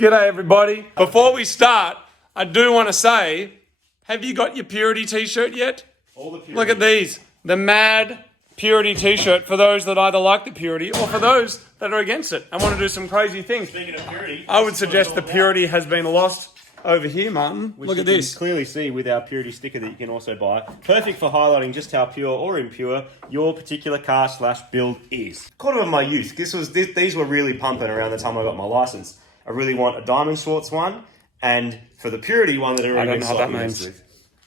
G'day everybody. Before we start, I do want to say, have you got your PuRiTy t-shirt yet? All the PuRiTy. Look at these. The Mad PuRiTy t-shirt for those that either like the PuRiTy or for those that are against it and want to do some crazy things. Speaking of PuRiTy, I would suggest the PuRiTy has been lost over here, Martin. Look at this. You can clearly see with our PuRiTy sticker that you can also buy. Perfect for highlighting just how pure or impure your particular car / build is. Caught it in my youth. These were really pumping around the time I got my license. I really want a Diamond Schwartz one, and for the PuRiTy one that I don't know what that means. means.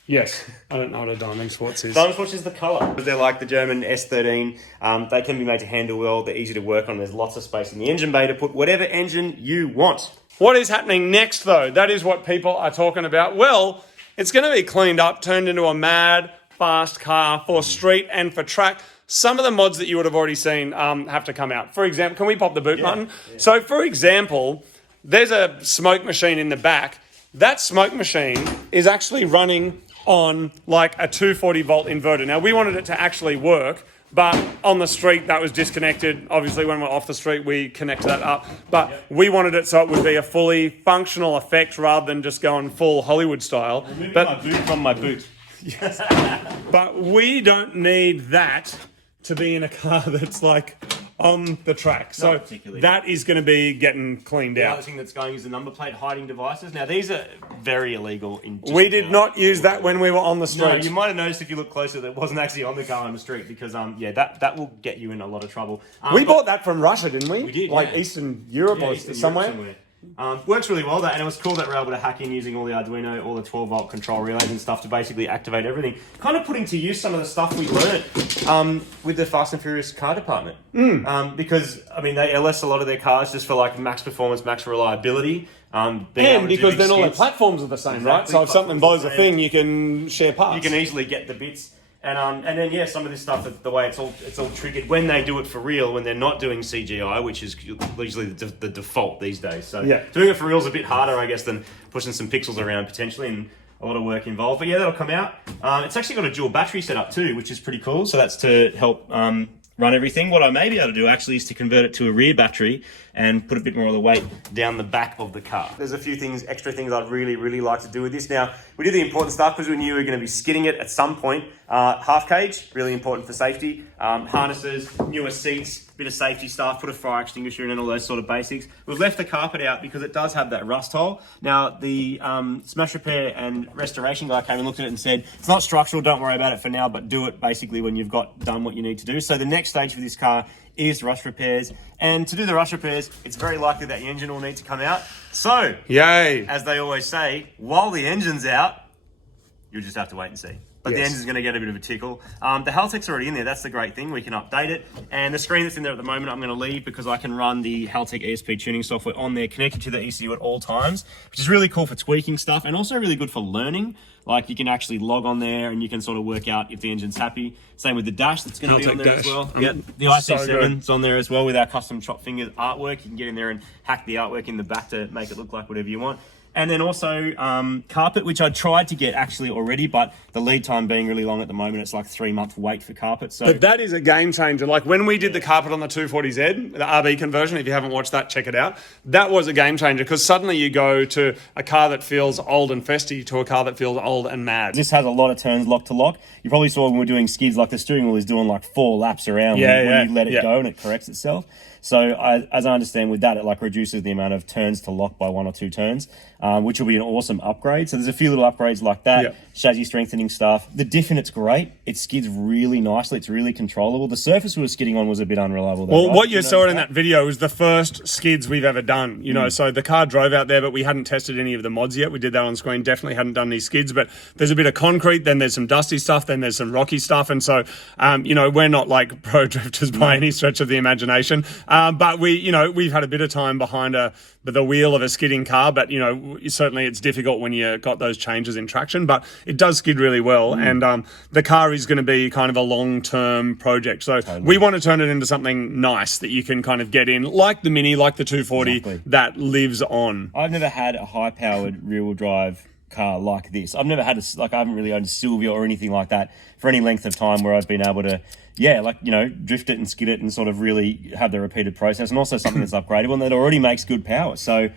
Yes, I don't know what a Diamond Schwartz is. Diamond Schwartz is the colour. They're like the German S13. They can be made to handle well. They're easy to work on. There's lots of space in the engine bay to put whatever engine you want. What is happening next, though? That is what people are talking about. Well, it's going to be cleaned up, turned into a mad, fast car for street and for track. Some of the mods that you would have already seen have to come out. For example, can we pop the boot button? Yeah. So, for example, there's a smoke machine in the back. That smoke machine is actually running on like a 240 volt inverter. Now, we wanted it to actually work, but on the street that was disconnected. Obviously, when we're off the street, we connect that up. But we wanted it so it would be a fully functional effect rather than just going full Hollywood style. Removing my boot from my boot. Yes. But we don't need that to be in a car that's like on the track. So that is going to be getting cleaned out. The other thing that's going is the number plate hiding devices. Now, these are very illegal. We did not use that when we were on the street. No, you might have noticed if you look closer that it wasn't actually on the car on the street because, that will get you in a lot of trouble. We bought that from Russia, didn't we? We did, like Eastern Europe or somewhere. Works really well, and it was cool that we're able to hack in using all the Arduino, all the 12 volt control relays and stuff to basically activate everything. Kind of putting to use some of the stuff we learned with the Fast and Furious car department. Because, I mean, they LS a lot of their cars just for like max performance, max reliability. And because then all their platforms are the same, right? So if something blows a thing, you can share parts. You can easily get the bits. And then some of this stuff, the way it's all triggered when they do it for real, when they're not doing CGI, which is usually the default these days. So doing it for real is a bit harder, I guess, than pushing some pixels around potentially, and a lot of work involved. But yeah, that'll come out. It's actually got a dual battery setup too, which is pretty cool. So that's to help run everything. What I may be able to do actually is to convert it to a rear battery and put a bit more of the weight down the back of the car. There's a few extra things I'd really, really like to do with this. Now, we did the important stuff because we knew we were going to be skidding it at some point. Half cage, really important for safety. Harnesses, newer seats, bit of safety stuff, put a fire extinguisher in and all those sort of basics. We've left the carpet out because it does have that rust hole. Now, the smash repair and restoration guy came and looked at it and said, it's not structural, don't worry about it for now, but do it basically when you've done what you need to do. So the next stage for this car is rust repairs. And to do the rust repairs, it's very likely that the engine will need to come out. So, yay! As they always say, while the engine's out, you'll just have to wait and see. But the engine's going to get a bit of a tickle. The Haltech's already in there. That's the great thing. We can update it. And the screen that's in there at the moment, I'm going to leave because I can run the Haltech ESP tuning software on there, connected to the ECU at all times, which is really cool for tweaking stuff and also really good for learning. Like you can actually log on there and you can sort of work out if the engine's happy. Same with the dash that's going to be on there as well. The IC7's on there as well with our custom chop finger artwork. You can get in there and hack the artwork in the back to make it look like whatever you want. And then also carpet, which I tried to get actually already, but the lead time being really long at the moment, it's like 3-month wait for carpet. So, but that is a game changer. Like when we did the carpet on the 240Z, the RB conversion, if you haven't watched that, check it out. That was a game changer because suddenly you go to a car that feels old and festy to a car that feels old and mad. This has a lot of turns lock to lock. You probably saw when we were doing skids, like the steering wheel is doing like 4 laps around when you let it go and it corrects itself. So as I understand with that, it like reduces the amount of turns to lock by 1 or 2 turns, which will be an awesome upgrade. So there's a few little upgrades like that, chassis strengthening stuff. The diff in it's great. It skids really nicely. It's really controllable. The surface we were skidding on was a bit unreliable though. Well, what you saw in that video was the first skids we've ever done. You know, so the car drove out there, but we hadn't tested any of the mods yet. We did that on screen. Definitely hadn't done any skids, but there's a bit of concrete, then there's some dusty stuff, then there's some rocky stuff. And so, we're not like pro drifters by any stretch of the imagination. But we've had a bit of time behind the wheel of a skidding car, but certainly it's difficult when you got those changes in traction, but it does skid really well. And the car is going to be kind of a long-term project. So we want to turn it into something nice that you can kind of get in, like the Mini, like the 240, that lives on. I've never had a high-powered rear-wheel drive car like this. I've never had I haven't really owned a Sylvia or anything like that for any length of time where I've been able to drift it and skid it and sort of really have the repeated process, and also something that's upgradable and that already makes good power. So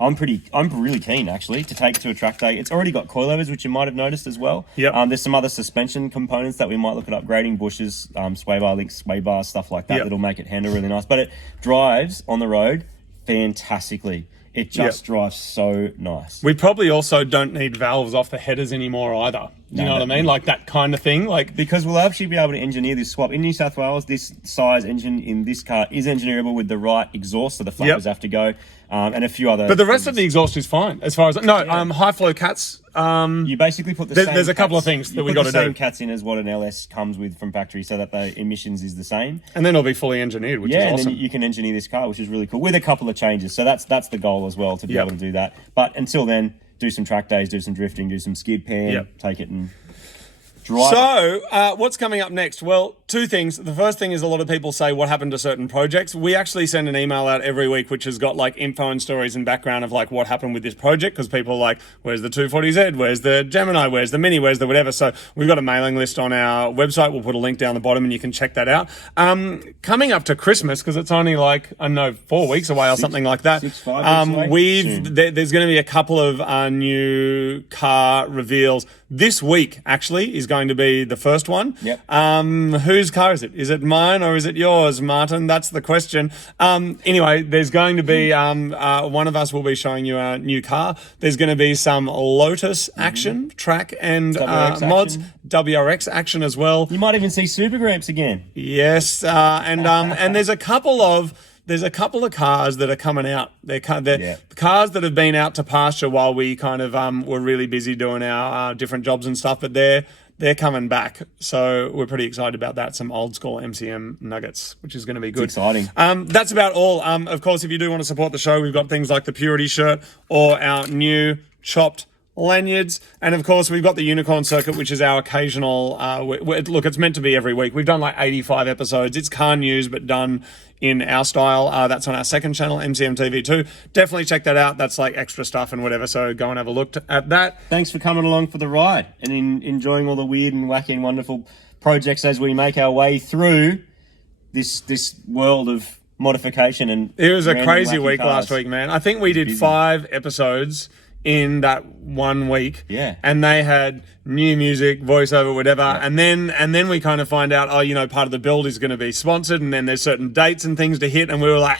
I'm really keen actually to take it to a track day. It's already got coilovers, which you might have noticed as well. Yep. There's some other suspension components that we might look at upgrading, bushes, sway bar links, sway bars, stuff like that. That'll make it handle really nice. But it drives on the road fantastically. It just drives so nice. We probably also don't need valves off the headers anymore either. Do you know what I mean? Like that kind of thing. Like, because we'll actually be able to engineer this swap. In New South Wales, this size engine in this car is engineerable with the right exhaust, so the flappers have to go, and a few other But the rest of the exhaust is fine as far as... No, high flow cats... you basically put the same... There's a couple of things that we got to do. You put the same cats in as what an LS comes with from factory so that the emissions is the same. And then it'll be fully engineered, which is awesome. And then you can engineer this car, which is really cool, with a couple of changes. So that's the goal as well, to be able to do that. But until then, do some track days, do some drifting, do some skid pan, take it and... So, what's coming up next? Well, two things. The first thing is a lot of people say what happened to certain projects. We actually send an email out every week which has got like info and stories and background of like what happened with this project, because people are like, where's the 240Z? Where's the Gemini? Where's the Mini? Where's the whatever? So we've got a mailing list on our website. We'll put a link down the bottom and you can check that out. Coming up to Christmas, because it's only like, I don't know, 4 weeks away or something like that. 5 weeks away. There's going to be a couple of new car reveals. This week, actually, is going to be the first one. Whose car is it? Is it mine or is it yours, Martin? That's the question. Anyway, there's going to be, one of us will be showing you a new car. There's going to be some Lotus action, track and mods, WRX action as well. You might even see Super Gramps again. Yes, and there's a couple of cars that are coming out. They're cars that have been out to pasture while we kind of were really busy doing our different jobs and stuff, but they're coming back. So we're pretty excited about that. Some old school MCM nuggets, which is going to be good. It's exciting. That's about all. Of course, if you do want to support the show, we've got things like the PuRiTy shirt or our new chopped lanyards, and of course we've got the Unicorn Circuit, which is our occasional look, it's meant to be every week. We've done like 85 episodes. It's car news but done in our style. That's on our second channel, MCM TV2. Definitely check that out. That's like extra stuff and whatever, so go and have a look at that. Thanks for coming along for the ride and enjoying all the weird and wacky and wonderful projects as we make our way through this world of modification. And it was a crazy week last week, man. I think we did 5 episodes in that 1 week, and they had new music, voiceover, whatever, and then we kind of find out, part of the build is going to be sponsored, and then there's certain dates and things to hit, and we were like,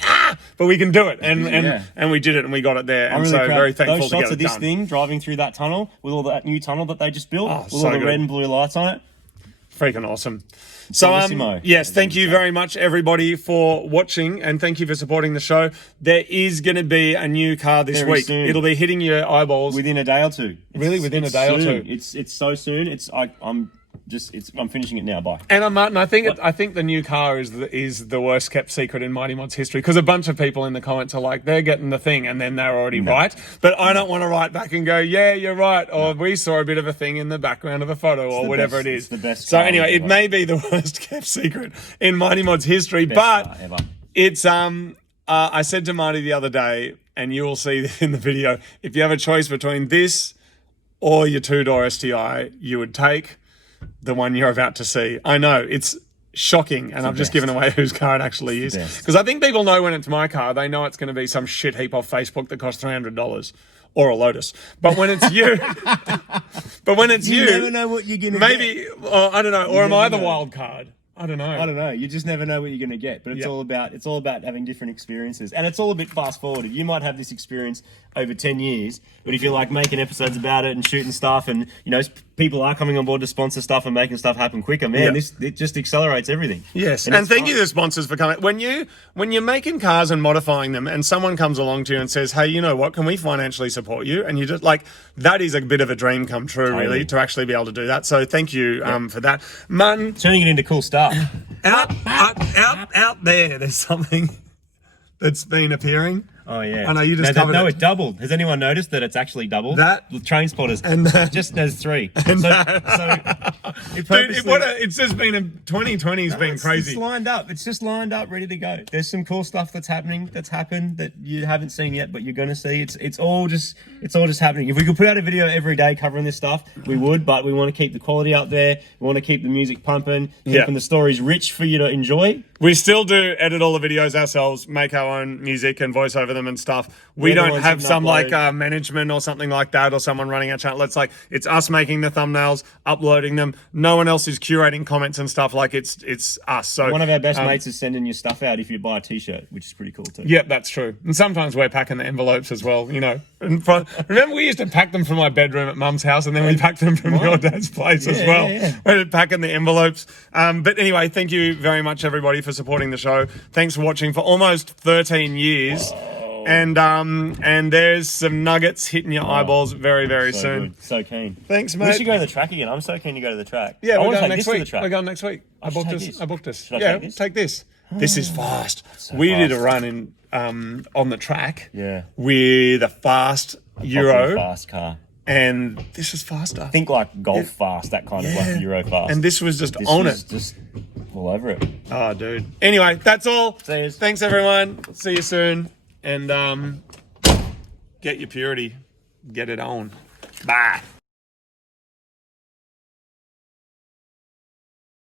but we can do it, and we did it, and we got it there, and really so very thankful those to get shots it of this done. thing driving through that tunnel with all that new tunnel that they just built, with so all the good. red and blue lights on it. Freaking awesome. So, yes, thank you very much, everybody, for watching, and thank you for supporting the show. There is going to be a new car this week. Soon. It'll be hitting your eyeballs within a day or two. Really, within a day or two. It's so soon. I'm finishing it now. Bye. And Martin, I think the new car is the worst kept secret in Mighty Mod's history, because a bunch of people in the comments are like, they're getting the thing, and then they're already right. But I don't want to write back and go, yeah, you're right, or we saw a bit of a thing in the background of a photo, or whatever it is. It's the best. So anyway, it may be the worst kept secret in Mighty Mod's history, but it's I said to Marty the other day, and you will see in the video, if you have a choice between this or your 2-door STI, you would take the one you're about to see. I know, it's shocking, and I've just given away whose car it actually is. Because I think people know when it's my car, they know it's going to be some shit heap off Facebook that costs $300. Or a Lotus. But when it's you... you never know what you're going to get. Maybe, I don't know, or am I the wild card? I don't know. You just never know what you're going to get. But it's all about having different experiences, and it's all a bit fast forwarded. You might have this experience over 10 years, but if you're like making episodes about it and shooting stuff, and people are coming on board to sponsor stuff and making stuff happen quicker, man, it just accelerates everything. Yes, and thank you to the sponsors for coming. When you're making cars and modifying them, and someone comes along to you and says, "Hey, you know what? Can we financially support you?" And you just like, that is a bit of a dream come true, really, to actually be able to do that. So thank you for that, Martin. Turning it into cool stuff. Out there, there's something that's been appering. Oh yeah. I know you just covered it. It's doubled. Has anyone noticed that it's actually doubled? That with train spotters, and just there's 3. And Dude, it's just been 2020's been crazy. It's lined up. It's just lined up, ready to go. There's some cool stuff that's happened that you haven't seen yet, but you're gonna see. It's all just happening. If we could put out a video every day covering this stuff, we would. But we want to keep the quality up there. We want to keep the music pumping, keeping the stories rich for you to enjoy. We still do edit all the videos ourselves, make our own music and voiceover them and stuff. We We're the don't ones have hitting some upload. like management or something like that, or someone running our channel. It's us making the thumbnails, uploading them. No one else is curating comments and stuff. Like it's us. So One of our best mates is sending your stuff out if you buy a T-shirt, which is pretty cool too. yeah, that's true. And sometimes we're packing the envelopes as well, you know. Remember we used to pack them from my bedroom at Mum's house, and then we packed them from your dad's place as well. Yeah. We're packing the envelopes. But anyway, thank you very much, everybody, for supporting the show. Thanks for watching for almost 13 years. And there's some nuggets hitting your eyeballs very, very So soon. good. So keen. Thanks, We mate. should go to the track again. I'm so keen to go to the track. Yeah, I we're wanna going take next this to week. the track. We're going next week. I should booked take this. this. I booked this. Should I Yeah, take this? take this. This is fast. so We did a fast. run in on the track. Yeah. With a fast Euro, fast car. and this was faster. Think like golf fast, that kind of like Euro fast. And this was just this on was it. just all over it. Oh, dude. Anyway, that's all. See yous. Thanks, everyone. See you soon. And get your PuRiTy. Get it on. Bye.